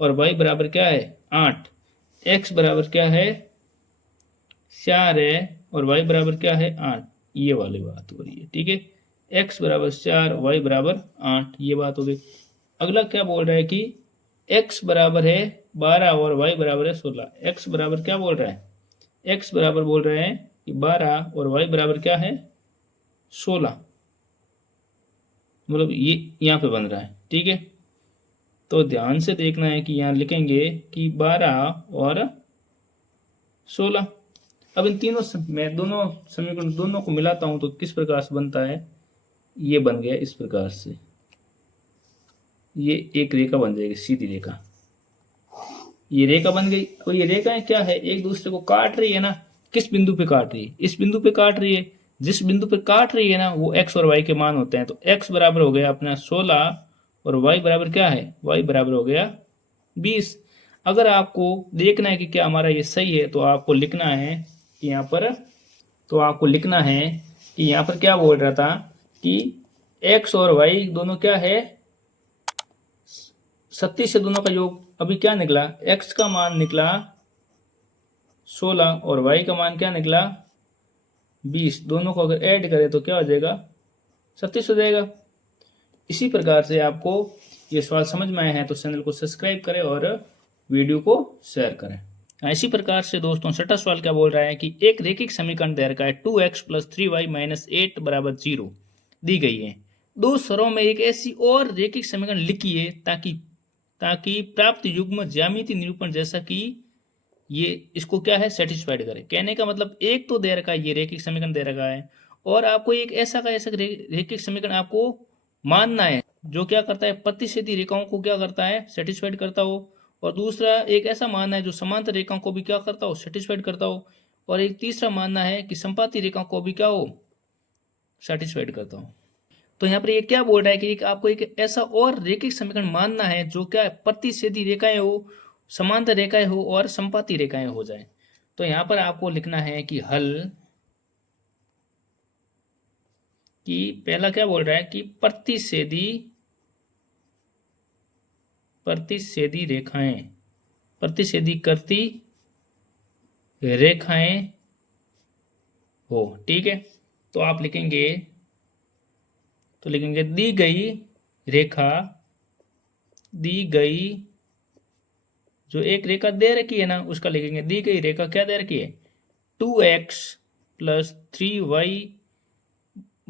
और y बराबर क्या है 8। x बराबर क्या है 4 है और y बराबर क्या है 8। ये वाली बात हो रही है, ठीक है। x बराबर 4 y बराबर 8, ये बात हो गई। अगला क्या बोल रहा है कि x बराबर है 12 और y बराबर है 16। x बराबर क्या बोल रहा है x बराबर बोल रहे हैं कि 12 और y बराबर क्या है 16। मतलब ये यहाँ पे बन रहा है, ठीक है। तो ध्यान से देखना है कि यहाँ लिखेंगे कि 12 और 16। अब इन तीनों मैं दोनों समीकरण दोनों को मिलाता हूं तो किस प्रकार से बनता है, ये बन गया इस प्रकार से। ये एक रेखा बन जाएगी, सीधी रेखा, ये रेखा बन गई। और ये रेखाएं क्या है एक दूसरे को काट रही है ना। किस बिंदु पे काट रही है, इस बिंदु पे काट रही है। जिस बिंदु पे काट रही है ना वो x और y के मान होते हैं। तो x बराबर हो गया अपना 16 और y बराबर क्या है y बराबर हो गया 20। अगर आपको देखना है कि क्या हमारा ये सही है तो आपको लिखना है कि यहाँ पर, तो आपको लिखना है कि यहाँ पर क्या बोल रहा था कि x और y दोनों क्या है 37 से दोनों का योग। अभी क्या निकला x का मान निकला 16 और y का मान क्या निकला 20। दोनों को अगर ऐड करें तो क्या हो जाएगा 37 हो जाएगा। इसी प्रकार से आपको ये सवाल समझ में आए हैं तो चैनल को सब्सक्राइब करें और वीडियो को शेयर करें। इसी प्रकार से दोस्तों छठा सवाल क्या बोल रहा है कि एक रेखिक समीकरण दे रखा है 2x + 3y - 8 बराबर 0 दी गई है। दो स्वरों में एक ऐसी और रेखिक समीकरण लिखिए ताकि प्राप्त युग्म ज्यामिति निरूपण जैसा कि ये इसको क्या है सेटिस्फाइड करे। कहने का मतलब एक तो दे रखा है ये रेखिक समीकरण दे रखा है और आपको एक ऐसा रेखिक समीकरण आपको मानना है जो क्या करता है प्रतिच्छेदी रेखाओं को क्या करता है सेटिस्फाइड करता हो। और दूसरा एक ऐसा मानना है जो समांतर रेखाओं को भी क्या करता हो सेटिस्फाइड करता हो। और एक तीसरा मानना है कि संपाती रेखाओं को भी क्या हो सेटिस्फाइड करता हो। तो यहाँ पर ये क्या बोल रहा है कि आपको एक ऐसा और रेखिक समीकरण मानना है जो क्या है प्रतिच्छेदी रेखाएं हो, समांतर रेखाएं हो और संपाती रेखाएं हो जाए। तो यहाँ पर आपको लिखना है कि हल कि पहला क्या बोल रहा है कि प्रतिच्छेदी रेखाएं, प्रतिच्छेदी करती रेखाएं हो। ठीक है, तो आप लिखेंगे, तो लिखेंगे दी गई रेखा, दी गई जो एक रेखा दे रखी है ना उसका लिखेंगे दी गई रेखा क्या दे रखी है, 2x प्लस 3y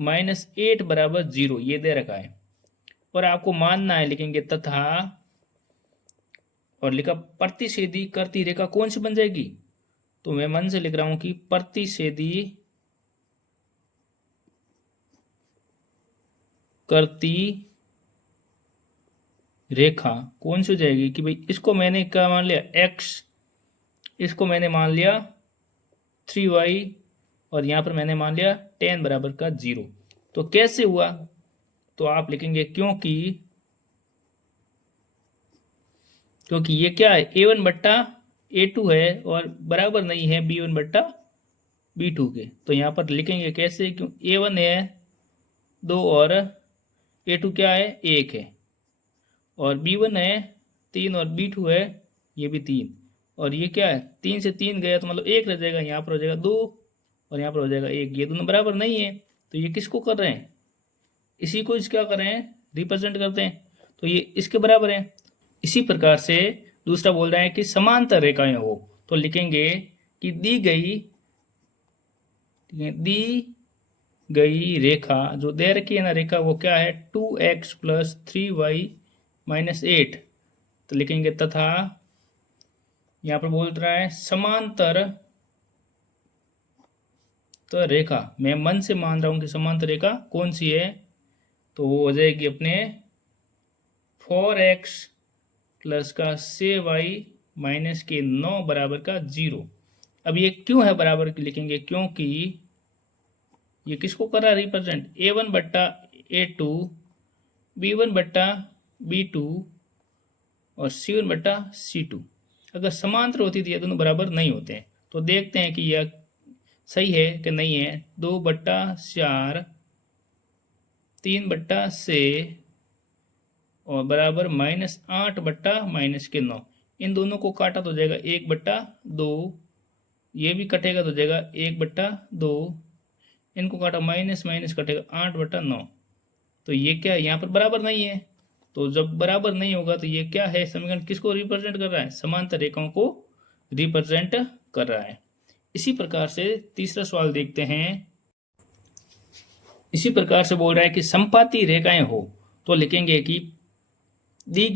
माइनस 8 बराबर 0, ये दे रखा है। और आपको मानना है, लिखेंगे तथा, और लिखा प्रतिच्छेदी करती रेखा कौन सी बन जाएगी, तो मैं मन से लिख रहा हूं कि प्रतिच्छेदी करती रेखा कौन सी हो जाएगी, कि भाई इसको मैंने क्या मान लिया x, इसको मैंने मान लिया 3y, और यहां पर मैंने मान लिया tan बराबर का 0। तो कैसे हुआ, तो आप लिखेंगे क्योंकि ये क्या है, a1 बट्टा a2 है और बराबर नहीं है b1 बट्टा b2 के। तो यहां पर लिखेंगे कैसे, क्यों a1 है 2 और a2 क्या है 1 है, और b1 है 3 और b2 है ये भी 3, और ये क्या है 3 से 3 गया तो मतलब 1 रह जाएगा, यहाँ पर हो जाएगा 2 और यहाँ पर हो जाएगा 1, ये दोनों बराबर नहीं है। तो ये किसको कर रहे हैं, इसी को क्या कर रहे हैं, रिप्रेजेंट करते हैं, तो ये इसके बराबर है। इसी प्रकार से दूसरा बोल रहा है कि समांतर रेखाएं हो, तो लिखेंगे कि दी गई रेखा जो दे रखी है ना रेखा, वो क्या है 2x प्लस 3y माइनस 8। तो लिखेंगे तथा, यहां पर बोल रहा है समांतर तो रेखा, मैं मन से मान रहा हूं कि समांतर रेखा कौन सी है, तो वो हो जाएगी अपने 4x प्लस का 6y माइनस के 9 बराबर का 0। अब ये क्यों है बराबर की, लिखेंगे क्योंकि ये किसको कर रहा है रिप्रेजेंट, a1 बट्टा a2, b1 बट्टा b2 और c1 बट्टा c2। अगर समांतर होती तो ये दोनों बराबर नहीं होते हैं। तो देखते हैं कि यह सही है कि नहीं है। 2/4 3 बट्टा 6 और बराबर -8/-9। इन दोनों को काटा तो जाएगा 1/2, ये भी कटेगा तो जाएगा 1/2, इनको काटा माइनस माइनस कटेगा 8/9। तो ये क्या है, यहाँ पर बराबर नहीं है। तो जब बराबर नहीं होगा तो ये क्या है, समीकरण किसको रिप्रेजेंट कर रहा है, समांतर रेखाओं को रिप्रेजेंट कर रहा है। इसी प्रकार से तीसरा सवाल देखते हैं। इसी प्रकार से बोल रहा है कि संपाती रेखाएं हो, तो लिखेंगे कि दी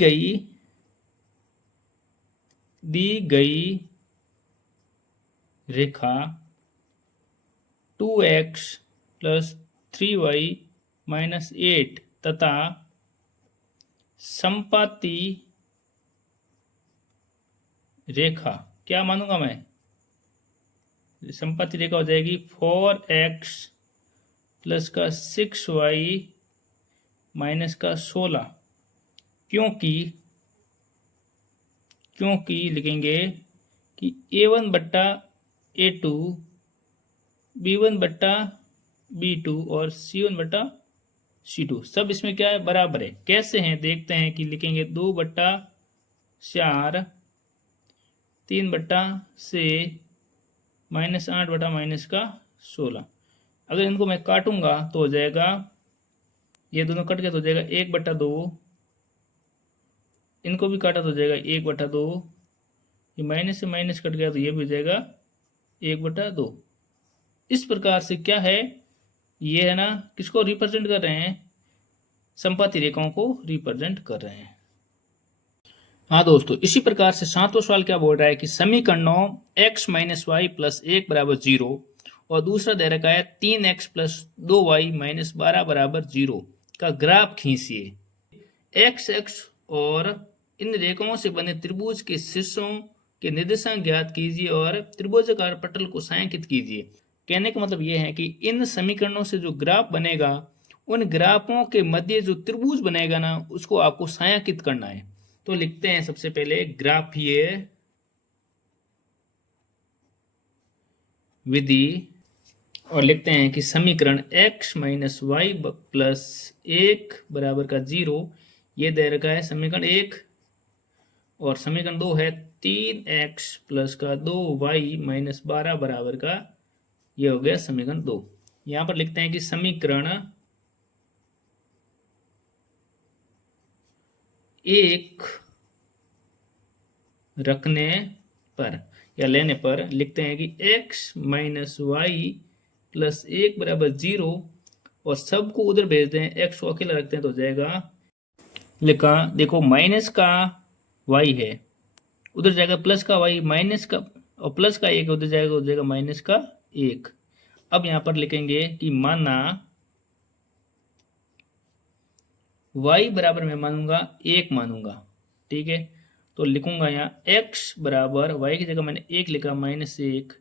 गई रेखा 2x प्लस 3y माइनस 8 तथा संपाती रेखा क्या मानूंगा मैं, संपाती रेखा हो जाएगी 4x प्लस का 6y माइनस का 16। क्योंकि लिखेंगे कि a1 बट्टा a2, b1 बट्टा b2 और c1 बट्टा c2 सब इसमें क्या है बराबर है। कैसे हैं देखते हैं कि लिखेंगे 2/4 3/6 माइनस 8 माइनस का 16। अगर इनको मैं काटूंगा तो हो जाएगा, ये दोनों कट गया तो हो जाएगा 1/2, इनको भी काटा तो हो जाएगा 1/2, ये माइनस से माइनस कट गया तो ये भी हो जाएगा 1/2। इस प्रकार से क्या है, ये है ना किसको रिप्रेजेंट कर रहे हैं, संपाती रेखाओं को रिप्रेजेंट कर रहे हैं। हाँ दोस्तों, इसी प्रकार से सातवां सवाल क्या बोल रहा है कि समीकरणों x माइनस वाई प्लस 1 बराबर 0 और दूसरा दे रखा है 3x प्लस 2y माइनस 12 बराबर 0 का ग्राफ खींचिए। x और इन रेखाओं से बने त्रिभुज के शीर्षों के निर्देशांक ज्ञात कीजिए और त्रिभुजाकार पटल को छायांकित कीजिए। कहने का मतलब यह है कि इन समीकरणों से जो ग्राफ बनेगा, उन ग्राफों के मध्य जो त्रिभुज बनेगा ना, उसको आपको छायांकित करना है। तो लिखते हैं सबसे पहले ग्राफीय विधि और लिखते हैं कि समीकरण x माइनस वाई प्लस 1 बराबर का 0, ये दे रखा है समीकरण 1, और समीकरण 2 है 3x प्लस का 2y माइनस 12 बराबर का, ये हो गया समीकरण 2। यहां पर लिखते हैं कि समीकरण 1 रखने पर या लेने पर लिखते हैं कि x माइनस वाई प्लस 1 बराबर 0, और सबको उधर भेजते हैं, x को अकेला रखते हैं तो हो जाएगा, लिखा देखो माइनस का y है, उधर जाएगा प्लस का y, माइनस का और प्लस का 1 उधर जाएगा, उधर जाएगा माइनस का 1। अब यहां पर लिखेंगे कि माना y बराबर मैं मानूंगा 1 मानूंगा, ठीक है। तो लिखूंगा यहाँ x बराबर, y की जगह मैंने 1 लिखा माइनस 1,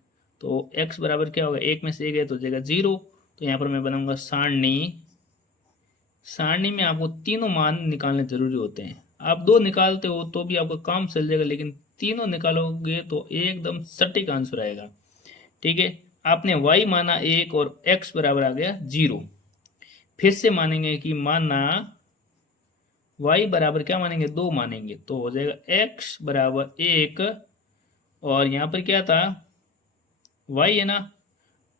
तो x बराबर क्या होगा, 1 में से 1 है तो हो जाएगा 0। तो यहाँ पर मैं बनाऊंगा सारणी। सारणी में आपको तीनों मान निकालने जरूरी होते हैं। आप 2 निकालते हो तो भी आपका काम चल जाएगा, लेकिन तीनों निकालोगे तो एकदम सटीक आंसर आएगा, ठीक है। आपने y माना 1 और x बराबर आ गया 0। फिर से मानेंगे कि माना y बराबर क्या मानेंगे, 2 मानेंगे, तो हो जाएगा x बराबर 1, और यहाँ पर क्या था, y है ना,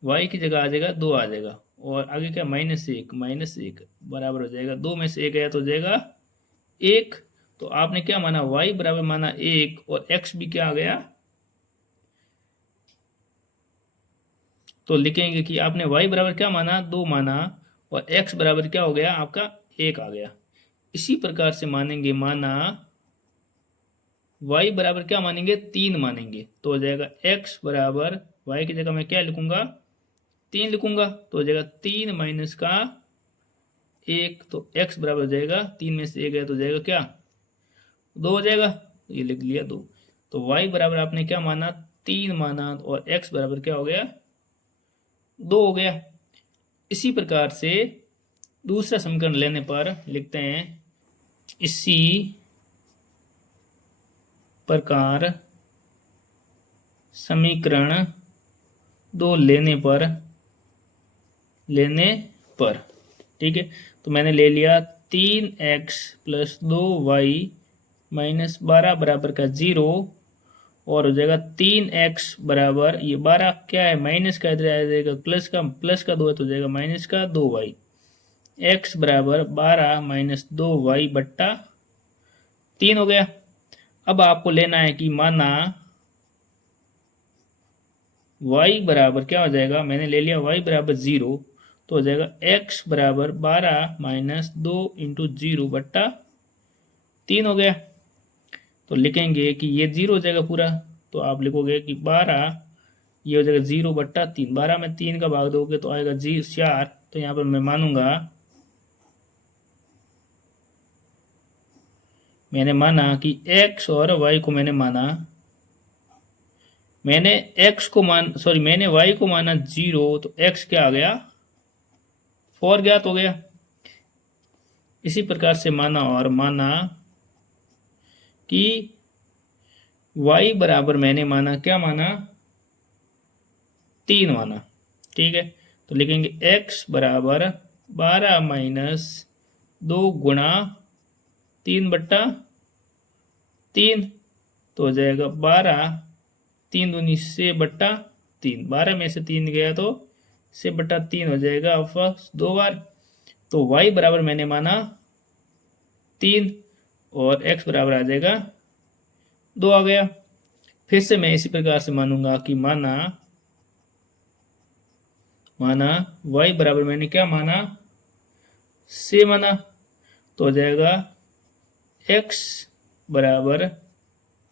y की जगह आ जाएगा 2 आ जाएगा, और आगे क्या माइनस 1 बराबर हो जाएगा 2 में से 1 गया तो हो जाएगा 1। तो आपने क्या माना, y बराबर माना 1 और x भी क्या आ गया, तो लिखेंगे कि आपने y बराबर क्या माना, 2 माना, और x बराबर क्या हो गया आपका 1 आ गया। इसी प्रकार से मानेंगे, माना y बराबर क्या मानेंगे, 3 मानेंगे, तो हो जाएगा x बराबर, y की जगह मैं क्या लिखूंगा, 3 लिखूंगा, तो हो जाएगा 3 माइनस का 1, तो x बराबर हो जाएगा 3 में से 1 है तो हो जाएगा क्या, 2 हो जाएगा, तो ये लिख लिया 2। तो y बराबर आपने क्या माना, 3 माना, और x बराबर क्या हो गया, 2 हो गया। इसी प्रकार से दूसरा समीकरण लेने पर लिखते हैं, इसी प्रकार समीकरण 2 लेने पर, ठीक है। तो मैंने ले लिया 3x प्लस 2y माइनस 12 बराबर का 0, और हो जाएगा 3x बराबर, ये 12 क्या है माइनस का, इधर आ जाएगा प्लस का 2 है तो हो जाएगा माइनस का 2y, x बराबर 12 माइनस 2y बट्टा 3 हो गया। अब आपको लेना है कि माना y बराबर क्या हो जाएगा, मैंने ले लिया y बराबर 0, तो हो जाएगा x बराबर 12 माइनस 2 इंटू 0 बट्टा 3 हो गया। तो लिखेंगे कि ये 0 हो जाएगा पूरा, तो आप लिखोगे कि 12, ये हो जाएगा 0 बट्टा 3, 12 में 3 का भाग दोगे तो आएगा 4। तो यहाँ पर मैं मानूंगा, मैंने माना कि x और y को मैंने माना, मैंने y को माना 0, तो x क्या आ गया, 4 ज्ञात हो गया। इसी प्रकार से माना कि y बराबर मैंने माना क्या माना, 3 माना, ठीक है। तो लिखेंगे x बराबर 12 माइनस 2 गुणा 3 बट्टा 3, तो हो जाएगा 12, 3 दूनी से बट्टा 3, 12 में से 3 गया तो से बट्टा 3 हो जाएगा वापस 2 बार। तो y बराबर मैंने माना 3 और x बराबर आ जाएगा 2 आ गया। फिर से मैं इसी प्रकार से मानूंगा कि माना y बराबर मैंने क्या माना, से माना, तो हो जाएगा x बराबर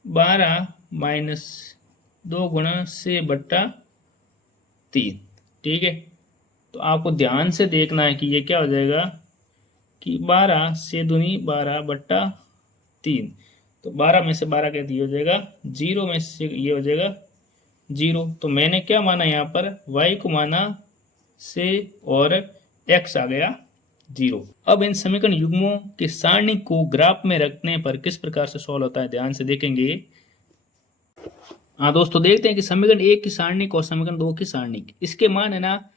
12 माइनस 2 गुणा से बट्टा 3, ठीक है। तो आपको ध्यान से देखना है कि ये क्या हो जाएगा कि 12 से दूनी 12 बट्टा 3, तो 12 में से 12 कहती हो जाएगा 0 में से ये हो जाएगा 0। तो मैंने क्या माना यहाँ पर, y को माना से और x आ गया 0। अब इन समीकरण युग्मों के सारणी को ग्राफ में रखने पर किस प्रकार से सॉल्व होता है, ध्यान से देखेंगे। हाँ दोस्तों, देखते हैं कि समीकरण 1 की सारणी को और समीकरण 2 की सारणी, इसके मान है ना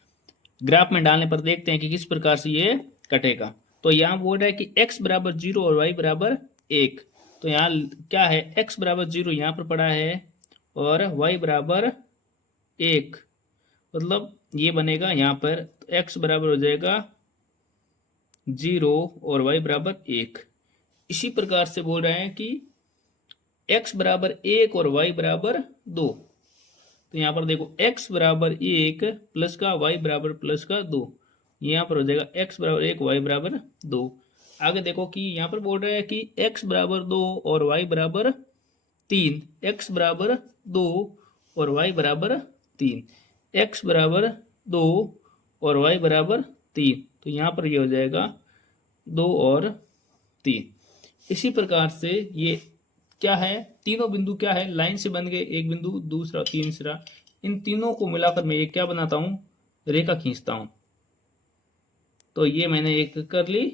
ग्राफ में डालने पर देखते हैं कि किस प्रकार से ये कटेगा। तो यहाँ बोल रहा है कि x बराबर 0 और y बराबर 1, तो यहाँ क्या है, x बराबर 0 यहाँ पर पड़ा है और y बराबर 1, मतलब ये बनेगा यहाँ पर x बराबर हो जाएगा 0 और y बराबर 1। इसी प्रकार से बोल रहे हैं कि x बराबर 1 और y बराबर 2। तो यहाँ पर देखो x बराबर 1 प्लस का y बराबर प्लस का 2, यहाँ पर हो जाएगा x बराबर 1 y बराबर 2। आगे देखो कि यहाँ पर बोल रहे हैं कि x बराबर 2 और y बराबर 3, x बराबर 2 और y बराबर 3, x बराबर 2 और y बराबर 3। तो यहाँ पर ये हो जाएगा 2 और 3। इसी प्रकार से ये क्या है, तीनों बिंदु क्या है, लाइन से बन गए, एक बिंदु, दूसरा, तीसरा। इन तीनों को मिलाकर मैं ये क्या बनाता हूँ, रेखा खींचता हूँ। तो ये मैंने एक कर ली,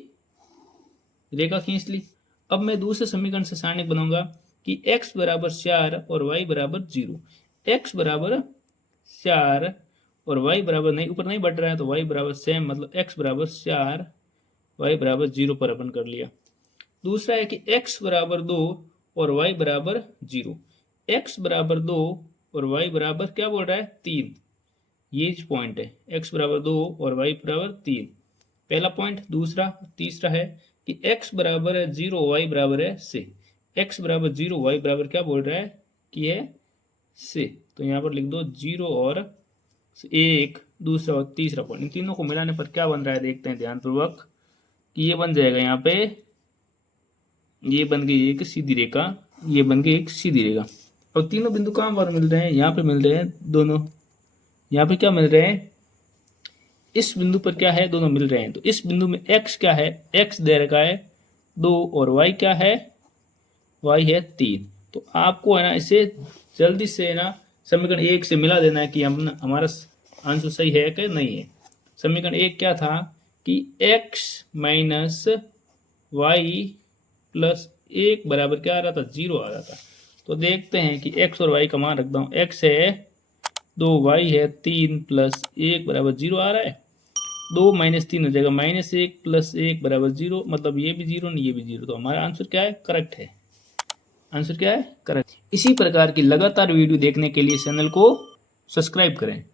रेखा खींच ली। अब मैं दूसरे समीकरण से सारणिक बनाऊंगा कि x बराबर 4 और y बराबर 0। x बराबर 4 और y बराबर नहीं, ऊपर नहीं बढ़ रहा है, तो y बराबर सेम, मतलब x बराबर 4 y बराबर 0 पर अपन कर लिया। दूसरा है कि x बराबर 2 और y बराबर 0। x बराबर 2 और y बराबर क्या बोल रहा है, 3। ये पॉइंट है, x बराबर 2 और y बराबर 3, पहला पॉइंट। दूसरा, तीसरा है कि x बराबर है 0, y बराबर है से। x बराबर 0, y बराबर क्या बोल रहा है कि है से। तो यहाँ पर लिख दो 0 और 1, दूसरा और तीसरा पॉइंट। इन तीनों को मिलाने पर क्या बन रहा है, देखते हैं ध्यानपूर्वक कि ये बन जाएगा, यहाँ पे ये बन गई एक सीधी रेखा, ये बन गई एक सीधी रेखा। और तीनों बिंदु कहाँ पर मिल रहे हैं, यहाँ पे मिल रहे हैं दोनों। यहाँ पे क्या मिल रहे हैं, इस बिंदु पर क्या है, दोनों मिल रहे हैं। तो इस बिंदु में x क्या है, x दे रखा है 2 और y क्या है, y है 3। तो आपको है ना इसे जल्दी से ना समीकरण 1 से मिला देना है कि हमारा आंसर सही है कि नहीं है। समीकरण 1 क्या था कि x माइनस वाई प्लस 1 बराबर क्या आ रहा था, 0 आ रहा था। तो देखते हैं कि x और y का मान रखता हूँ। x है 2, y है 3 प्लस 1 बराबर 0 आ रहा है। 2 माइनस 3 हो जाएगा -1 प्लस 1 बराबर 0, मतलब ये भी 0 नहीं, ये भी 0। तो हमारा आंसर क्या है, करेक्ट है। आंसर क्या है, करेक्ट। इसी प्रकार की लगातार वीडियो देखने के लिए चैनल को सब्सक्राइब करें।